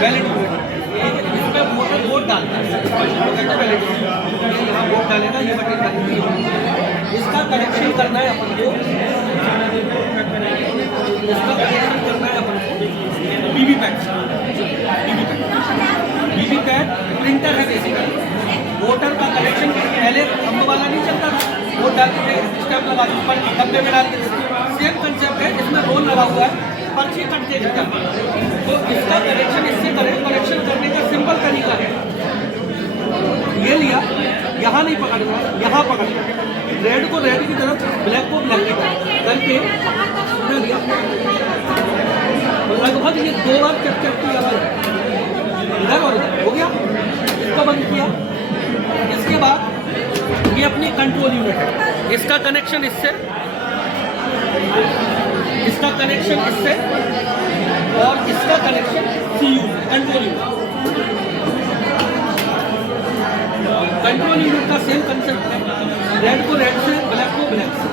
Valid इसमें motor boat डालता है, वैलिड यहाँ वोट डालेगा, ये बटन डालेंगे, इसका कनेक्शन करना है अपन को, इसका कनेक्शन करना है अपन को वीवीपैट। वीवीपैट प्रिंटर है बेसिकली। वोटर का कनेक्शन पहले खंभा वाला नहीं चलता था, वोट डालते थे, स्टैम्प लगा दी, पर्ची खंभे में डालते थे, सेम कंसेप्ट है, इसमें रोल लगा हुआ है, पर्ची कटते थे। तो इसका कनेक्शन इससे करें, कनेक्शन करने का सिंपल तरीका है, ये लिया, यहाँ नहीं पकड़ना है, यहाँ पकड़ना है, रेड को रेड की तरफ, ब्लैक को ब्लैक की तरफ करके लिया। लगभग ये 2 बार चक की आवाज इधर और इधर हो गया, इसको बंद किया। इसके बाद ये अपनी कंट्रोल यूनिट है, इसका कनेक्शन इससे, इसका कनेक्शन इससे और इसका connection CU control unit. Control unit का सेम कंसेप्ट है, रेड को रेड से, ब्लैक को ब्लैक से,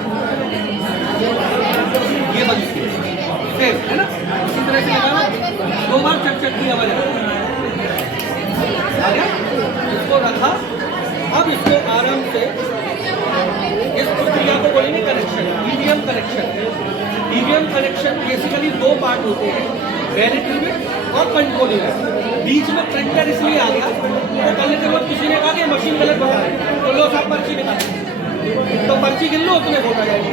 ये बंद किया, सेम है ना, इसी तरह से लगाना। 2 बार चक की आवाज आ गया, इसको रखा। अब इसको आराम से इस प्रक्रिया को बोलेंगे connection, EVM connection. EVM connection basically 2 part होते हैं, वैलिड यूनिट और कंट्रोल यूनिट। बीच में प्रिंटर इसलिए आ गया, तो करने के बाद किसी ने कहा कि मशीन गलत बता रही है, तो लो साहब पर्ची निकाल, तो पर्ची गिन लो, उतने वोट आ जाएंगे।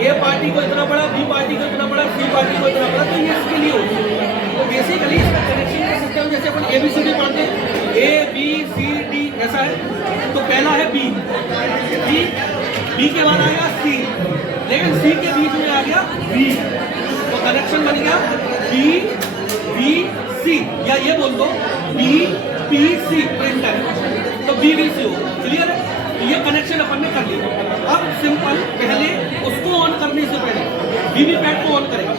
ए पार्टी को इतना पड़ा, बी पार्टी को इतना पड़ा, सी पार्टी को इतना पड़ा, तो ये इसके लिए होती है। तो बेसिकली इसका कनेक्शन का सिस्टम जैसे अपन ABCD पढ़ते हैं, ABCD ऐसा है। तो पहला है बी के बाद आएगा सी, लेकिन सी के बीच में आ गया बी, तो कनेक्शन बन गया BBC, या ये बोल दो BPC प्रिंटर, तो BBC हो। क्लियर है, ये कनेक्शन अपन ने कर लिया। अब सिंपल पहले उसको ऑन करने से पहले वीवीपैट को ऑन करेंगे।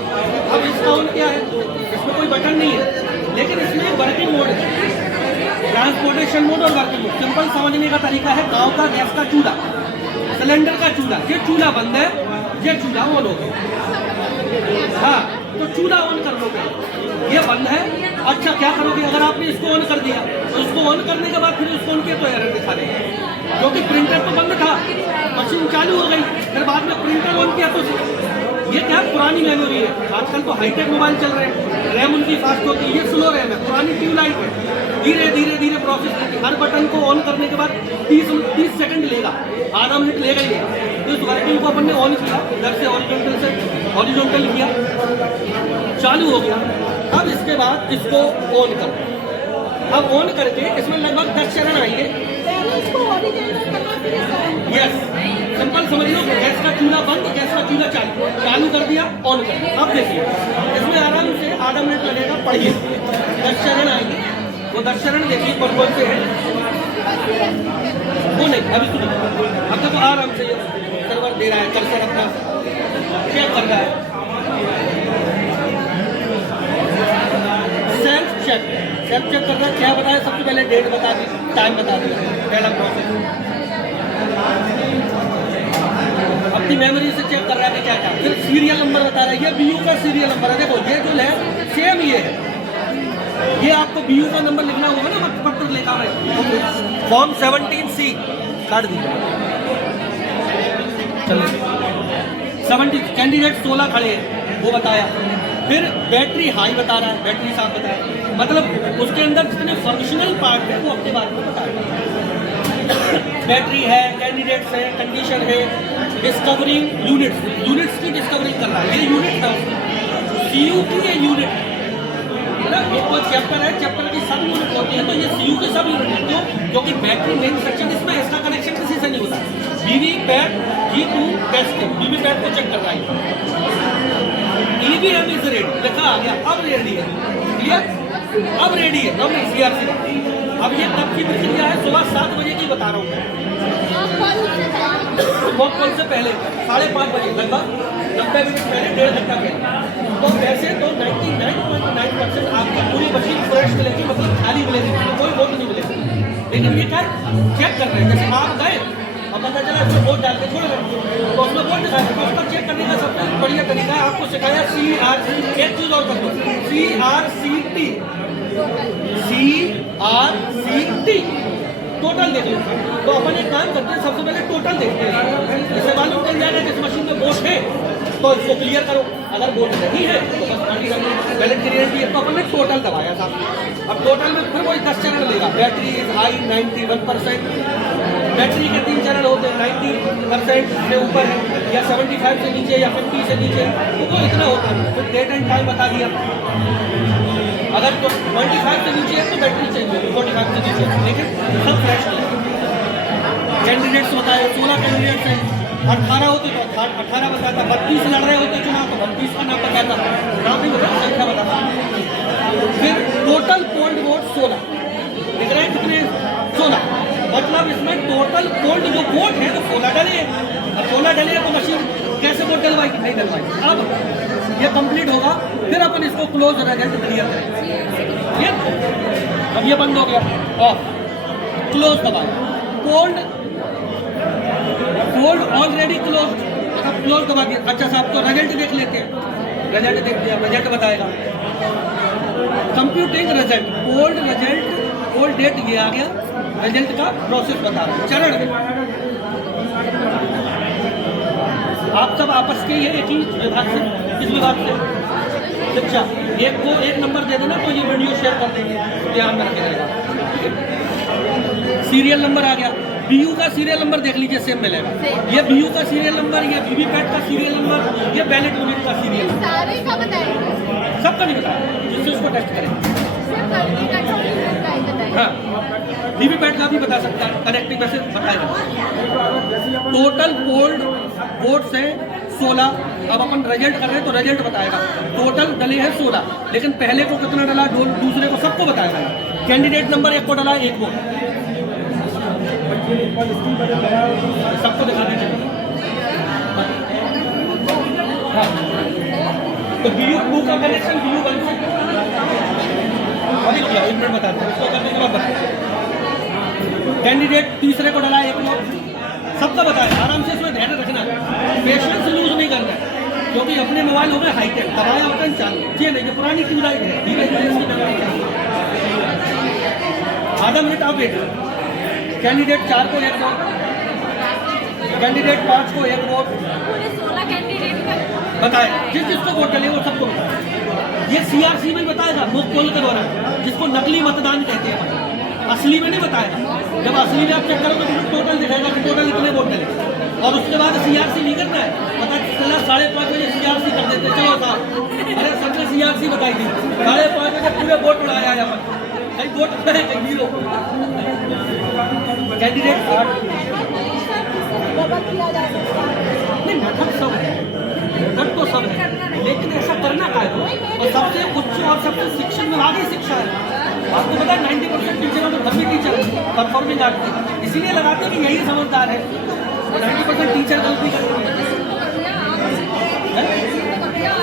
अब इसका ऑन क्या है, इसमें कोई बटन नहीं है, लेकिन इसमें वर्किंग मोड है, ट्रांसपोर्टेशन मोड और वर्किंग मोड। सिंपल समझने का तरीका है, गांव का गैस का चूल्हा, सिलेंडर का चूल्हा, ये चूल्हा बंद है, ये चूल्हा ऑन हो गया। हाँ, तो चूल्हा ऑन कर लोगे, ये बंद है। अच्छा क्या करोगे, अगर आपने इसको ऑन कर दिया, तो इसको ऑन करने के बाद फिर उसको ऑन किया तो एरर दिखा देगा, क्योंकि प्रिंटर तो बंद था, मशीन चालू हो गई, फिर बाद में प्रिंटर ऑन किया तो ये क्या पुरानी मेमोरी है। आजकल तो हाईटेक मोबाइल चल रहे हैं, रैम उनकी फास्ट होती है, ये स्लो रैम है, पुरानी ट्यूबलाइट है, धीरे धीरे धीरे प्रोसेस होती है। हर बटन को ऑन करने के बाद 30 सेकंड लेगा, आधा मिनट लेगा ही लेगा। तो इस वर्किंग को अपन ने ऑन किया, इधर से हॉरिजॉन्टल किया, चालू हो गया। अब इसके बाद इसको ऑन करो। अब ऑन करके इसमें लगभग 10 चरण आएंगे। यस, सिंपल समझ लो, गैस का चूल्हा बंद, गैस का चूल्हा चालू कर दिया, ऑन कर दिया। अब देखिए इसमें आराम से आधा मिनट लगेगा, पढ़िए 10 चरण आएंगे। वो 10 चरण देखिए कौन कौन से हैं, वो नहीं अभी सुनिए। अब तो आराम से सर्वर दे रहा है, कर्सर अपना चेक कर रहा है, सेल्फ चेक कर रहा है। क्या बताया, सबसे पहले डेट बता दी, टाइम बता दिया, पहला प्रोसेस। अपनी मेमोरी से चेक कर रहा है कि क्या क्या, फिर सीरियल नंबर बता रहा है, ये BU का सीरियल नंबर है। देखो ये जो है सेम ये है, ये आपको BU का नंबर लिखना होगा ना, पत्र लेकर है। फॉर्म 17C काट दीजिए, चलिए 70 कैंडिडेट 16 खड़े हैं, वो बताया। फिर बैटरी हाई बता रहा है, बैटरी साफ बताया, मतलब उसके अंदर जितने फंक्शनल पार्ट है वो अपने बारे में बताया। बैटरी है, कैंडिडेट्स है, कंडीशन है, डिस्कवरिंग यूनिट्स की डिस्कवरिंग कर रहा है, ये यूनिट है CU की, ये यूनिट है ना। एक कोई चैप्टर है, चैप्टर की सब यूनिट होती है, तो ये CU के सब यूनिट है। क्यों, क्योंकि बैटरी मेन सेक्शन इसमें, इसका कनेक्शन किसी से नहीं होता। वीवीपैट G2 टेस्टिंग, वीवीपैट को चेक कर रहा है। EVM इज रेडी लिखा आ गया, अब रेडी है, क्लियर, अब रेडी है। अब CRC, अब ये कब की प्रक्रिया है, सुबह 7 बजे की बता रहा हूँ मैं, मॉक कॉल से पहले 5:30 बजे, लगभग 90 मिनट पहले, 1.5 घंटा पहले। तो वैसे तो 99.9% आपको पूरी मशीन फ्रेश मिलेगी, मतलब खाली मिलेगी, कोई वोट नहीं मिलेगी। लेकिन ये क्या चेक कर रहे हैं, जैसे आप गए, अब पता चला इसमें वोट डाल के छोड़ रहे, तो उसमें वोट दिखाया, तो उसका चेक करने का सबसे बढ़िया तरीका है, आपको सिखाया CRC। एक चीज और कर दो, CRCT CRCT टोटल देख लो। तो अपन एक काम करते हैं, सबसे पहले टोटल देखते हैं। जैसे मालूम चल जाएगा कि इस मशीन में वोट है तो इसको क्लियर करो, अगर वोट नहीं है तो बस खाली कर लो। बैलेंस क्लियर की तो अपन ने टोटल दबाया था। अब टोटल में फिर वही 10 चरण लेगा। बैटरी इज हाई 91%, बैटरी के 3 चरण होते हैं, 90% से ऊपर है या 75 से नीचे या 50 से नीचे, तो इतना होता है। फिर डेट एंड टाइम बता दिया। अगर तो 25 से नीचे है तो बैटरी चाहिए, 45 से नीचे, लेकिन सब फ्रेश है। कैंडिडेट्स बताए 16 कैंडिडेट्स हैं, 18 होते तो 18 बताता, 32 लड़ रहे होते चुनाव तो 32 का नाम बताता, नाम नहीं बता, संख्या बताता। फिर टोटल पोल्ड वोट 16 दिख रहे हैं कितने, 16, मतलब इसमें टोटल पोल्ड जो वोट है वो 16 डले हैं। अब 16 डले हैं तो मशीन कैसे वोट डलवाएगी, नहीं डलवाएगी। अब ये कंप्लीट होगा, फिर अपन इसको क्लोज रिजल्ट क्लियर करेंगे। अब ये बंद हो गया, ऑफ, क्लोज दबाए, पोल्ड ऑलरेडी क्लोज, अब क्लोज दबा दिया। अच्छा साहब तो रिजल्ट देख लेते हैं, रिजल्ट देख लिया, रिजल्ट बताएगा कंप्यूटिंग रिजल्ट, पोल्ड रिजल्ट, पोल डेट ये आ गया, रिजल्ट का प्रोसेस बता रहा है चरण में। आप सब आपस के ये एक ही विभाग से, किस विभाग से, शिक्षा, एक को एक नंबर दे देना तो ये वीडियो शेयर कर देंगे, ध्यान में रखिएगा। सीरियल नंबर आ गया, बीयू का सीरियल नंबर देख लीजिए, सेम मिलेगा। ये बीयू का सीरियल नंबर, ये वीवीपैट का सीरियल नंबर, ये बैलेट यूनिट का सीरियल नंबर, सारे का बताएंगे, सबका नहीं बताया, जिससे उसको टेस्ट करें। हाँ, वीवीपैट का भी बता सकता है, कनेक्टिंग मैसेज बताएगा। टोटल पोल्ड वोट्स है 16। अब अपन रिजल्ट कर रहे हैं तो रिजल्ट बताएगा। टोटल डले हैं 16, लेकिन पहले को कितना डला, दूसरे को सबको बताएगा। कैंडिडेट नंबर 1 को डला 1 वोट, सबको दिखा दीजिए। हाँ, तो BU 2 का कनेक्शन BU 1 से अभी क्या, 1 मिनट बताते हैं, इसको करने के बाद बताएं। कैंडिडेट तीसरे को डला 1 वोट, सबका बताया। आराम से इसमें ध्यान रखना, पेशेंस लूज नहीं करना है, क्योंकि अपने मोबाइल हो गए हाईटेक, दबाया बटन चालू, ये नहीं, ये पुरानी ट्यूबलाइट है, आधा मिनट आप वेट। कैंडिडेट 4 को 1 वोट, कैंडिडेट 5 को 1 वोट, पूरे 16 कैंडिडेट बताया। जिसको वोट डले वो सबको बताया। ये CRC में बताएगा, मुख पोल के दौरान, जिसको नकली मतदान कहते हैं, असली में नहीं बताएगा। जब असली में आप चेक करोगे तो टोटल दिखाएगा कि टोटल इतने वोट डले, और उसके बाद CRC नहीं करना है, पता चला 5:30 बजे CRC कर देते, चलो साहब, अरे सबने CRC बताई थी, 5:30 बजे पूरे वोट उड़ाया है अपन, कहीं वोट है कहीं जीरो। कैंडिडेट 8 नहीं, नाटक सब है, नाटक तो सब है, लेकिन ऐसा करना क्या है। और सबसे उच्च और सबसे शिक्षण विभाग ही शिक्षा है। आपको पता है 90% टीचरों में भी टीचर परफॉर्मिंग आर्ट की, इसीलिए लगाते हैं कि यही समझदार है, और 90% टीचर गलती करते हैं,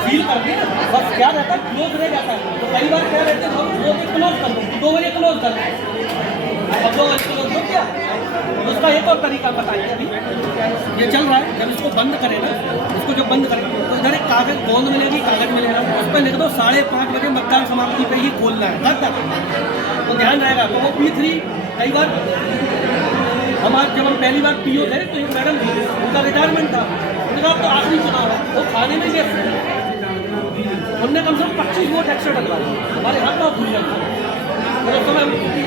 फील करते हैं। बस क्या रहता है, क्लोज रह जाता है। तो कई बार क्या रहते हैं, हम 2 बजे क्लोज कर दो, 2 बजे क्लोज कर दो, अब 2 बजे क्लोज हो क्या, उसका एक और तरीका बताइए। अभी ये चल रहा है, जब इसको बंद करें ना, इसको जब बंद करें तो इधर एक कागज, गोंद मिलेगी, कागज मिलेगा, उस पर लिख दो 5:30 बजे मतदान समाप्ति पे ही खोलना है, तब तो ध्यान रहेगा। तो वो P3 कई बार जब हम पहली बार PO थे तो एक मैडम थी, उनका रिटायरमेंट था, उनका तो आखिरी चुनाव है, वो खाने में व्यस्त है, उनने कम से कम 25 वोट एक्स्ट्रा डलवाए, हमारे हाथ में भूल जाता। फिर उस समय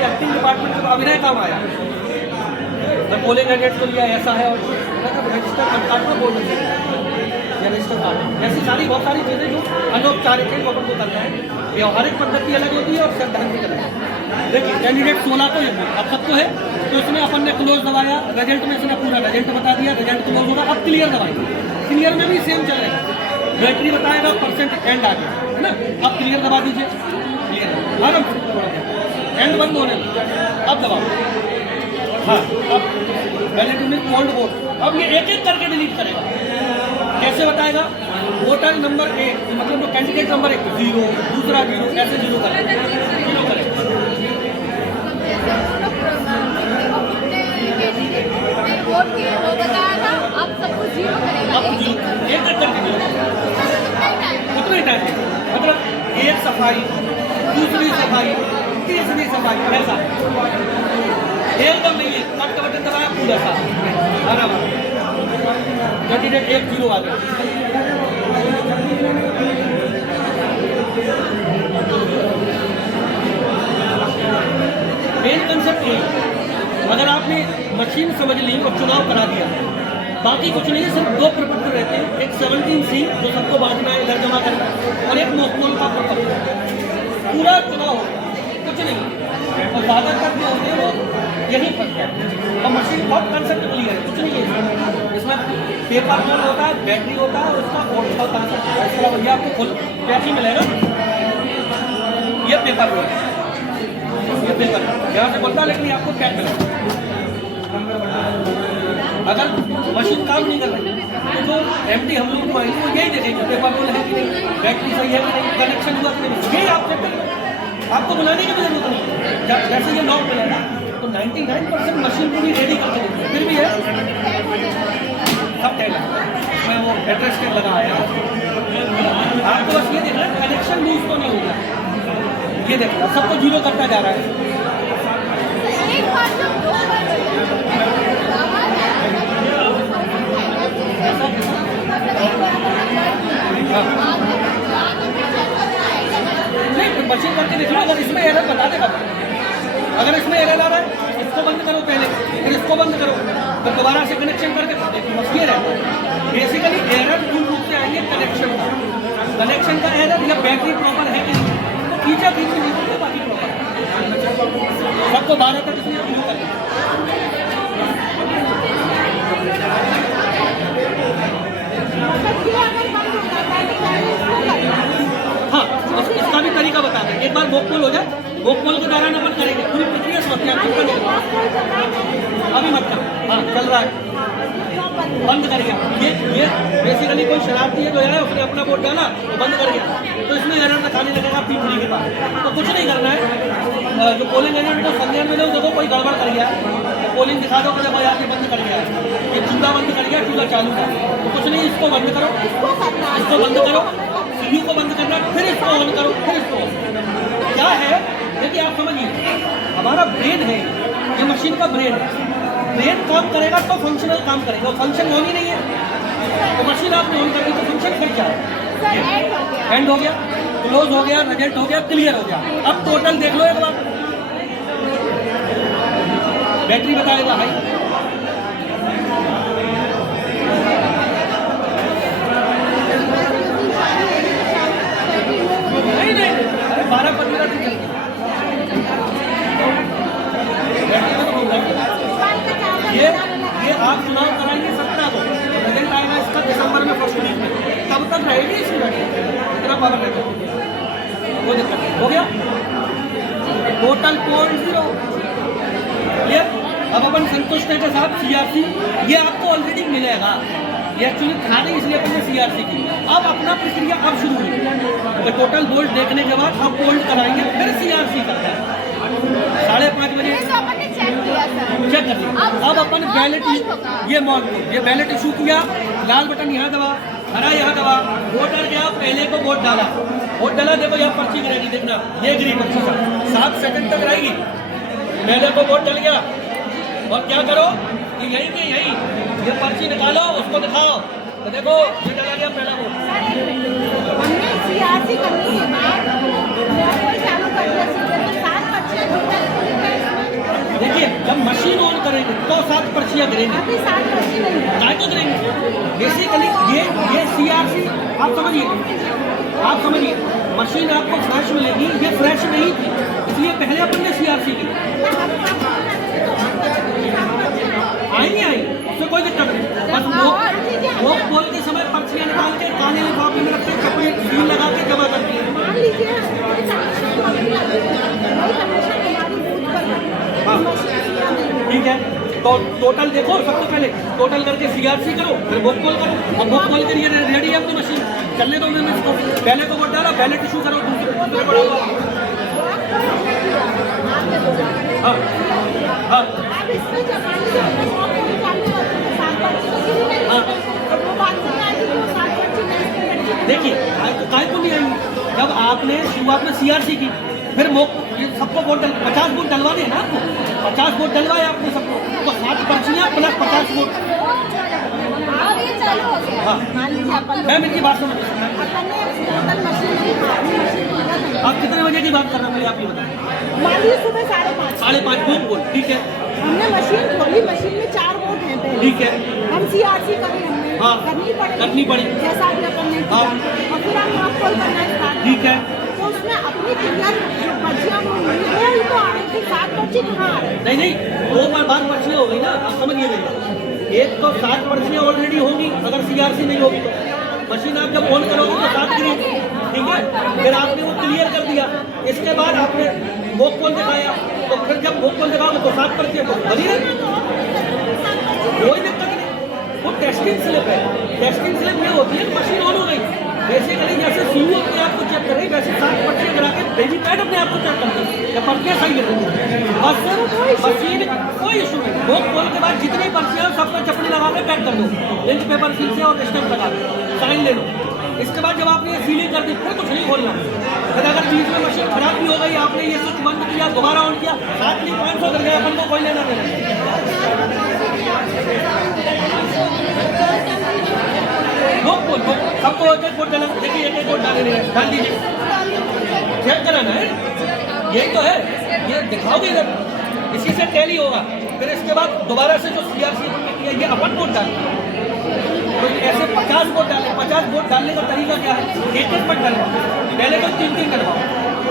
एक्टिंग डिपार्टमेंट का अभिनय काम आया, मैं पोलिंग एजेंट को लिया, ऐसा है, और रजिस्टर कार्ड में बोल रही है, रजिस्टर कार्ड, ऐसी सारी बहुत सारी चीज़ें जो अनौपचारिक है, जो अपन को करना है। व्यवहारिक पद्धति अलग होती है और सैद्धांतिक अलग है। देखिए कैंडिडेट 16 को अब सबको है, तो इसमें अपन ने क्लोज दबाया, रिजल्ट में इसने पूरा रिजल्ट बता दिया, रिजल्ट क्लोज होगा। अब क्लियर दबाएंगे, क्लियर में भी सेम चलेगा, बैटरी बताएगा, परसेंट एंड आ गया है ना। अब क्लियर दबा दीजिए, क्लियर आराम से, एंड बंद होने, अब दबाओ। हाँ, अब बैलेट यूनिट कोल्ड वोट, अब ये एक एक करके डिलीट करेगा। कैसे बताएगा, वोटर नंबर 1 मतलब तो कैंडिडेट नंबर 1 0, दूसरा 0, ऐसे 0 करेगा, 0 करेगा। वोट किए वो बताया था, अब सब कुछ 0 करेगा, अब एक एक करके कितना उतना ही टाइम, मतलब एक सफाई, दूसरी सफाई, तीसरी सफाई, ऐसा एकदम नहीं है। कट का बटन दबाया, पूरा साफ आराम। कैंडिडेट 1-0 आ गया। मेन कंसेप्ट ये, अगर आपने मशीन समझ ली और चुनाव करा दिया, बाकी कुछ नहीं है, सिर्फ दो प्रपत्र रहते हैं, एक 17C जो सबको बांटना है, इधर जमा करना है, और एक मोकमोल का प्रपत्र। पूरा चुनाव कुछ नहीं, और ज़्यादातर जो होते हैं वो यही फंसते हैं। और मशीन बहुत कंसेप्ट क्लियर है, कुछ नहीं है इसमें। पेपर मोल होता है, बैटरी होता है, उसका और कंसेप्ट है। ये आपको खुद क्या ही मिलेगा, ये पेपर मोल, ये पेपर यहाँ से बोलता है, लेकिन आपको क्या मिलेगा। अगर मशीन काम नहीं कर रही तो एमडी हम लोग को आएंगे, वो यही देखेंगे पेपर रोल है कि नहीं, बैटरी सही है कि नहीं, कनेक्शन हुआ कि नहीं, यही आप चेक करेंगे। आपको बुलाने की भी जरूरत नहीं। जैसे ये लॉक मिलेगा तो 99% मशीन पूरी रेडी करके देती है, फिर भी है सब टैग है। मैं वो एड्रेस टैग लगाया, आपको बस ये देखना कनेक्शन लूज तो नहीं होगा, ये देखना सबको जीरो करता जा रहा है। एक बार जब दो बार नहीं मशीन करके देख लो, अगर इसमें एरर बता देगा। अगर इसमें एरर आ रहा है, इसको बंद करो पहले, फिर इसको बंद करो, तो दोबारा से कनेक्शन करके देखो। बस ये रहता है बेसिकली। एरर मूल रूप से आएंगे कनेक्शन का एरर, या बैटरी प्रॉपर है कि नहीं, तो खींचा खींची नहीं तो बाकी प्रॉपर सबको 12 तक इसमें शुरू कर। हाँ, इसका भी तरीका बता दें। एक बार मोकपोल हो जाए, मोकपोल के दौरान अपन करेंगे पूरी प्रक्रिया समझते हैं। अभी मत कर, हाँ चल रहा है, बंद कर गया। ये बेसिकली कोई शरारती है जो है उसने अपना वोट डाला बंद कर गया, तो इसमें एरर दिखाने लगेगा P3 के पास। तो कुछ नहीं करना है, जो पोलिंग एजेंट को संज्ञान में लो, देखो कोई गड़बड़ कर गया, पोलिंग दिखा दो कि देखो यार ये बंद कर गया, ये चूल्हा बंद कर गया, चूल्हा चालू है, तो कुछ नहीं, इसको बंद करो, इसको बंद करो, CPU को बंद करना, फिर इसको ऑन करो, फिर इसको क्या है देखिए आप समझिए। हमारा ब्रेन है, ये मशीन का ब्रेन है। ब्रेन काम करेगा तो फंक्शनल काम करेगा, फंक्शन ऑन ही नहीं है तो मशीन आपने ऑन कर दी तो फंक्शन फिर क्या है, एंड हो गया, क्लोज हो गया, रिजल्ट हो गया, क्लियर हो गया। अब टोटल देख लो एक बार, बैटरी बताएगा भाई, नहीं, अरे 12-15 दिन चलती ये आप चुनाव कराएंगे 17 को, रिजल्ट आएगा इसका दिसंबर में फर्स्ट वीक में, तब तक रहेगी इसकी बैटरी, इतना पावर रहता है, वो दिक्कत हो गया। Total 0.0 clear. अब अपन संतुष्ट है के साथ CRC ये आपको ऑलरेडी मिलेगा, ये एक्चुअली था नहीं इसलिए अपने CRC की। अब अपना प्रक्रिया अब शुरू हुई, तो टोटल वोल्ट देखने के बाद अब वोल्ट कराएंगे, फिर CRC करता है 5:30 बजे चेक कर लिया। अब अपन बैलेट, ये बैलेट इशू किया, लाल बटन यहाँ दबा, हरा यहाँ दबा, वोटर गया, पहले को वोट डाला, देखो यहाँ पर्ची गिरेगी, देखना ये गिरी पर्ची 7 सेकंड तक रहेगी, पहले को वोट डल गया। और क्या करो कि यही के यही ये पर्ची निकालो, उसको दिखाओ, तो देखो ये डला गया पहला वोट। हमने CRC करने के बाद चालू कर दिया, देखिए जब मशीन ऑन करेंगे तो 7 पर्चियाँ गिरेंगी, काय तो गिरेंगे। बेसिकली ये CRC आप समझिए, मशीन आपको फ्रेश मिलेगी, ये फ्रेश नहीं थी, इसलिए पहले अपन ने CRC की। आई नहीं आई, उससे कोई दिक्कत नहीं, बस वो बोल के समय पर्चियाँ निकाल के काले लिफाफे में रखते, कपड़े सील लगा के जमा करती है। ठीक है, तो टोटल देखो, सबसे पहले टोटल करके CRC करो, फिर वोट कॉल करो। अब वोट कॉल के लिए रेडी है अपनी मशीन, चलने दो मैं इसको, पहले तो वोट डाला, बैलेट इशू करो, दूसरे हाँ देखिए काय को नहीं आई, जब आपने शुरुआत में CRC की फिर ये सबको वोट 50 वोट डलवाने हैं ना आपको, 50 वोट डलवाए आपने सबको, तो 7 पर्चियाँ प्लस 50 वोट। और ये चालू हो गया। हाँ। मान लीजिए अपन मैम इनकी बात समझ सकते हैं। अपन ने वोटर मशीन की मशीन आप कितने बजे की बात कर रहे हैं पहले आप ये बताएं। मान लीजिए सुबह 5:30 5:30 वोट, ठीक है हमने मशीन खोली, मशीन में 4 वोट हैं पहले। ठीक है, हम सीआरसी करें, हमने हाँ, करनी पड़ी जैसा भी अपन ने किया। हाँ। और फिर हम लॉक कॉल करना स्टार्ट, ठीक है। तो उसमें अपनी क्लियर जो पर्चियाँ वो मिली वो ही तो आ रही थी, 7 पर्ची कहाँ आ रही? नहीं 2 बार पर्चियाँ हो गई ना, आप समझिए मेरी। एक तो 7 पर्चियाँ ऑलरेडी होगी, अगर सीआरसी नहीं होगी तो मशीन आप जब ऑन करोगे तो 7 गिरेगी, ठीक है। फिर आपने वो क्लियर कर दिया, इसके बाद आपने वोक कॉल दिखाया, तो फिर जब वोक कॉल दिखाओगे तो 7 पर्चियाँ तो बनी रही, कोई दिक्कत नहीं। वो टेस्टिंग स्लिप है, टेस्टिंग स्लिप ये होती है मशीन ऑन हो गई, बेसिकली जैसे सीयू अपने आप को चेक करे वैसे 7 पर्चियाँ करा के बेबी पैड अपने आप को चेक करते हैं या पर्चियाँ सही है, बस मशीन कोई इशू नहीं। वोक कॉल के बाद जितनी पर्चियाँ सब पर चपड़ी लगा के पैक कर दो, इंक पेपर सील से और स्टैम्प लगा दो, साइन ले लो। इसके बाद जब आपने ये सीलिंग कर दी फिर कुछ नहीं खोलना। फिर अगर बीच में मशीन खराब भी हो गई, आपने ये स्विच बंद किया दोबारा ऑन किया, 7 नहीं 500 कर गया, अपन को कोई लेना देना। सबको एक वोट डाला, देखिए एक वोट डाले नहीं, डाल दीजिए, चेक कराना है, यही तो है, ये दिखाओगे इधर, इसी से टैली होगा। फिर इसके बाद दोबारा से जो सीआरसी किया ये अपन वोट डाले, तो ऐसे 50 वोट डाले। 50 वोट डालने का तरीका क्या है, एक वोट डलवाओ, पहले तो 3 करवाओ,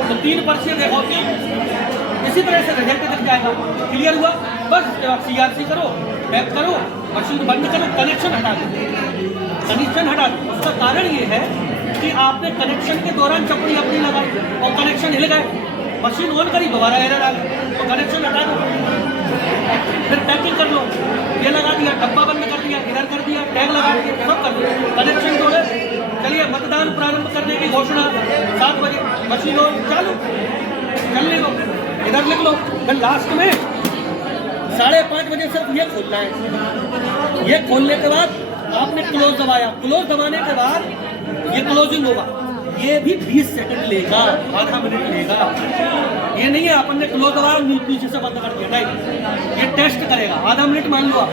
तो 3 पर्चियाँ देखो, इसी तरह से रिजल्ट दिख जाएगा। क्लियर हुआ, बस सीआरसी करो, बैक करो, मशीन बंद करो, कनेक्शन हटा दो, कनेक्शन हटा दो। उसका कारण ये है कि आपने कनेक्शन के दौरान चपड़ी अपनी लगाई और कनेक्शन हिल गए, मशीन ऑन करी दोबारा एरर आ गई, तो कनेक्शन हटा दो, फिर पैकिंग कर लो, ये लगा दिया, डब्बा बंद कर दिया, इधर कर दिया, टैग लगा दिया, सब कर दिया, कनेक्शन जोड़े। चलिए मतदान प्रारंभ करने की घोषणा 7 बजे, मशीन ऑन चालू, चलने दो, इधर लिख लो। फिर लास्ट में 5:30 बजे सिर्फ ये खोलना है, ये खोलने के बाद आपने क्लोज दबाया, क्लोज दबाने के बाद ये क्लोजिंग होगा, ये भी 20 सेकंड लेगा, आधा मिनट लेगा। ये नहीं है अपन ने क्लोज दबाया नीचे से बंद कर दिया, नहीं, ये टेस्ट करेगा, आधा मिनट मान लो आप,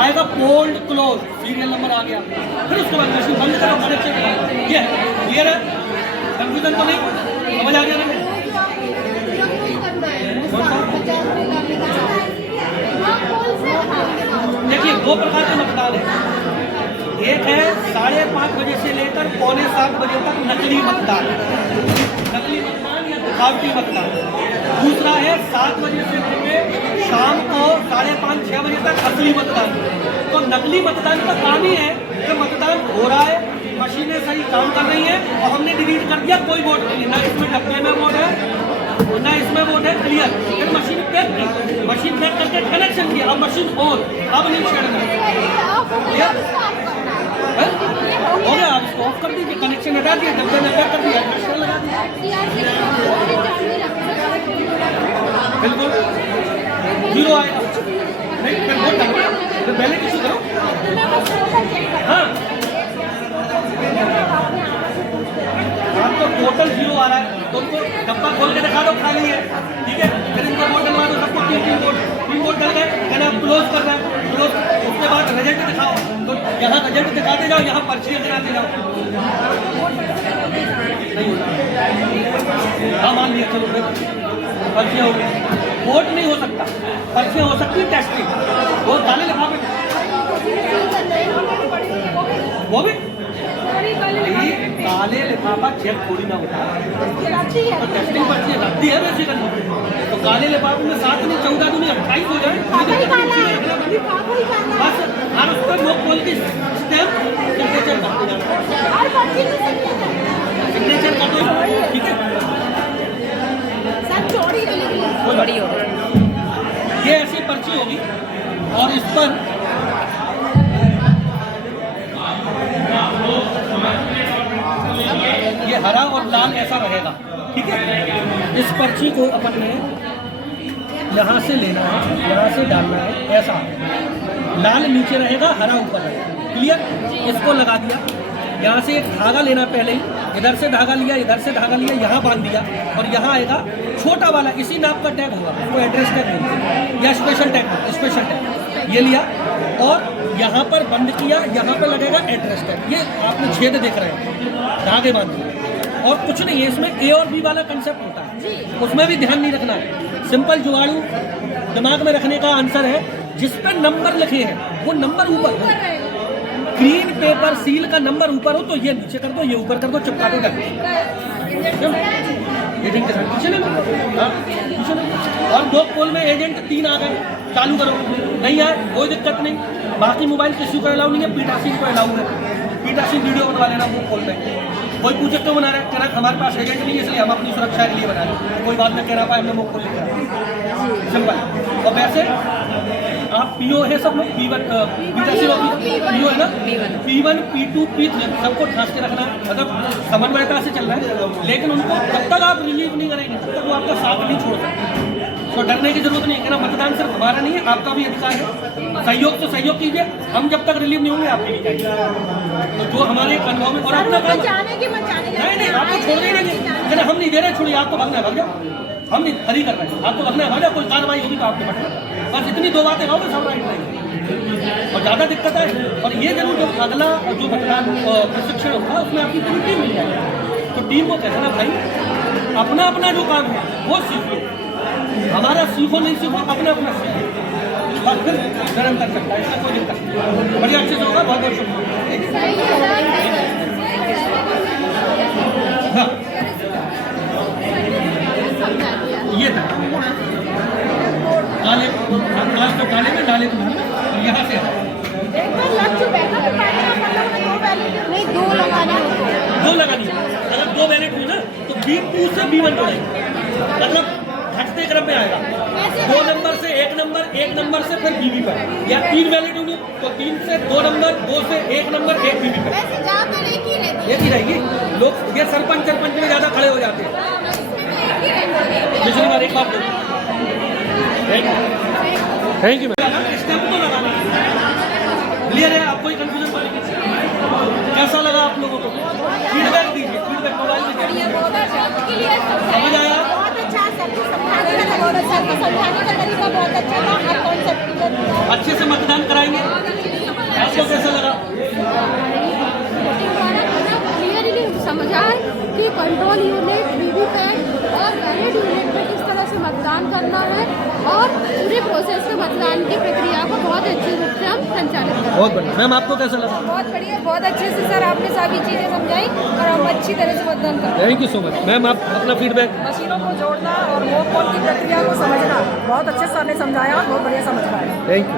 आएगा कोल्ड क्लोज, सीरियल नंबर आ गया, फिर उसके बाद मशीन बंद करो, कनेक्शन ये क्लियर है, कंफ्यूजन तो नहीं, समझ आ गया ना? देखिए 2 प्रकार के मतदान है, एक है 5:30 बजे से लेकर 6:45 बजे तक नकली मतदान, नकली मतदान या दिखावटी मतदान। दूसरा है 7 बजे से लेकर शाम को 5:30-6 बजे तक असली मतदान। तो नकली मतदान का काम ही है कि मतदान हो रहा है, मशीनें सही काम कर रही हैं और हमने डिलीट कर दिया, कोई वोट नहीं, ना इसमें डब्बे में वोट है ना इसमें वोट है, क्लियर। फिर मशीन पैक की, मशीन पैक करके कनेक्शन किया, अब मशीन ऑन, अब नहीं छेड़ना, हो गया। आप इसको ऑफ कर दीजिए, कनेक्शन हटा दिया, डब्बे में पैक कर दिया, कनेक्शन लगा दिया, बिल्कुल 0 आएगा। नहीं फिर वोट डालो, फिर पहले किसी करो, हाँ आपको टोटल 0 आ रहा है, तो उनको डब्बा खोल के दिखा दो खाली है, ठीक है। फिर इनको वोट डलवा दो, सबको 3 वोट डल गए, कहना आप क्लोज कर रहे हैं, क्लोज। उसके बाद रिजल्ट दिखाओ, तो यहाँ रिजल्ट दिखाते जाओ, यहाँ पर्चियाँ गिराते जाओ, नहीं होता। हाँ मान लिया, चलो फिर पर्चियाँ हो गई, वोट नहीं हो सकता, पर्चियाँ हो सकती है टेस्टिंग, वो काले लिफाफे, वो भी काले लिफाफा चेक थोड़ी ना होता है, तो टेस्टिंग पर्ची रखती है बेसिकली, तो काले लिफाफे में 7 नहीं 14 दूनी 28 हो जाए, बस हर उस पर लोग बोल के स्टैम्प सिग्नेचर करते जाए, सिग्नेचर कर दो, ठीक है। बड़ी होगी, ये ऐसी पर्ची होगी और इस पर ये हरा और लाल ऐसा रहेगा, ठीक है। इस पर्ची को अपन ने यहाँ से लेना है, यहाँ से डालना है, ऐसा लाल नीचे रहेगा, हरा ऊपर रहेगा, क्लियर। इसको लगा दिया, यहाँ से एक धागा लेना पहले ही, इधर से धागा लिया, इधर से धागा लिया, यहाँ बांध दिया और यहाँ आएगा छोटा वाला इसी नाप का टैग होगा, वो एड्रेस टैग बोलते हैं या स्पेशल टैग, स्पेशल टैग ये लिया और यहाँ पर बंद किया, यहाँ पर लगेगा एड्रेस टैग। ये आपने छेद देख रहे हैं, धागे बांध दिए और कुछ नहीं है इसमें। ए और बी वाला कंसेप्ट होता है, उसमें भी ध्यान नहीं रखना है। सिंपल जुगाड़ू दिमाग में रखने का आंसर है, जिस पे नंबर लिखे हैं वो नंबर ऊपर हो, ग्रीन पेपर सील का नंबर ऊपर हो तो ये नीचे कर दो, ये ऊपर कर दो, चिपका दो, ढक एजेंट के साथ पीछे ले लो। हाँ, पीछे ले। और दो पोल में एजेंट 3 आ गए, चालू करो, नहीं आए कोई दिक्कत नहीं। बाकी मोबाइल किसी को अलाउ नहीं है, पीटासीन को अलाउ है, पीटासीन वीडियो बनवा लेना वो पोल में। कोई पूछे क्यों बना रहे हैं, कह रहा हमारे पास एजेंट नहीं है इसलिए हम अपनी सुरक्षा के लिए बना रहे हैं, कोई बात नहीं कह रहा पाए हमने वो खोल लिया, सिंपल। और वैसे आप पीओ है सब लोग, P1 पीओ है ना, P1 P2 P3 सबको ठास के रखना है, मतलब समन्वयता से चल रहा है। लेकिन उनको जब तक आप रिलीव नहीं करेंगे तब तक वो आपका साथ नहीं छोड़ सकते। तो डरने की जरूरत नहीं है, कहना मतदान सिर्फ हमारा नहीं है, आपका भी अधिकार है। सहयोग तो सहयोग कीजिए, हम जब तक रिलीव नहीं होंगे आप नहीं जाएंगे। तो जो हमारे अनुभव में और अपना काम नहीं आपको छोड़ने ही नहीं, कहना हम नहीं दे रहे, छोड़िए आप तो भागना भाग जाओ, हम नहीं हरी कर रहे हैं, आप तो भागना भाग जाओ, कोई कार्रवाई होगी तो आपको बटना। बस इतनी 2 बातें कहोगे सब राइट नहीं और ज़्यादा दिक्कत है। और ये जरूर जो अगला जो मतदान प्रशिक्षण होगा उसमें आपकी पूरी टीम मिल जाएगी, तो टीम को कहना भाई अपना अपना जो काम है वो सीखो, हमारा सीखो नहीं सीखो, अपना अपना सीखो और फिर निरंतर चलता है, इसमें कोई दिक्कत नहीं। बढ़िया अच्छे से होगा, बहुत बहुत शुक्रिया। हाँ ये था काले, आज तो काले में डाले तो यहाँ से नहीं, 2 लगाना है, 2 लगानी है। अगर 2 बैलेट हुई ना तो B2 से B1 पड़ेगा, मतलब घटते क्रम में आएगा, 2 नंबर से 1 नंबर से फिर बीबी पर, या 3 बैलेट होंगी तो 3 से 2 नंबर, 2 से 1 नंबर, 1 बीबी पर, एक ही रहेगी। लोग ये सरपंच में ज़्यादा खड़े हो जाते हैं। पिछली बार एक बार थैंक यू स्टेप तो लगाना क्लियर है, आप कोई कंफ्यूजन नहीं। कैसा लगा आप लोगों को, फीडबैक दीजिए, फीडबैक मोबाइल में समझ आया? अच्छे से मतदान कराएंगे, आपको कैसा लगा? समझा कि कंट्रोल यूनिट, वीवीपैट और बैलेट यूनिट में किस तरह से मतदान करना है और पूरे प्रोसेस में मतदान की प्रक्रिया को बहुत अच्छे रूप से हम संचालित करें। बहुत बढ़िया। मैम आपको कैसा लगा? बहुत बढ़िया, बहुत अच्छे से सर आपने सभी चीज़ें समझाई और हम अच्छी तरह से मतदान कर। Thank you so much. Ma'am आप अपना फीडबैक। मशीनों को जोड़ना और वो पोल की प्रक्रिया को समझना बहुत अच्छे सर ने समझाया और बहुत बढ़िया समझ पाया। थैंक यू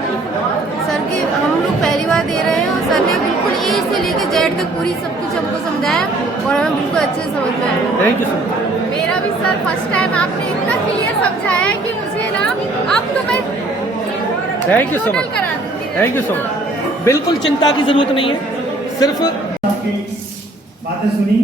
सर की हम लोग पहली बार दे रहे हैं और सर ने बिल्कुल ए से लेकर जेड तक पूरी सब कुछ हमको समझाया और हमें बिल्कुल अच्छे से समझ में आया। Thank you so much. मेरा भी सर फर्स्ट टाइम आपने इतना क्लियर समझाया कि मुझे ना अब तो मैं thank you so much. Thank you so much. बिल्कुल चिंता की जरूरत नहीं है, सिर्फ बातें सुनी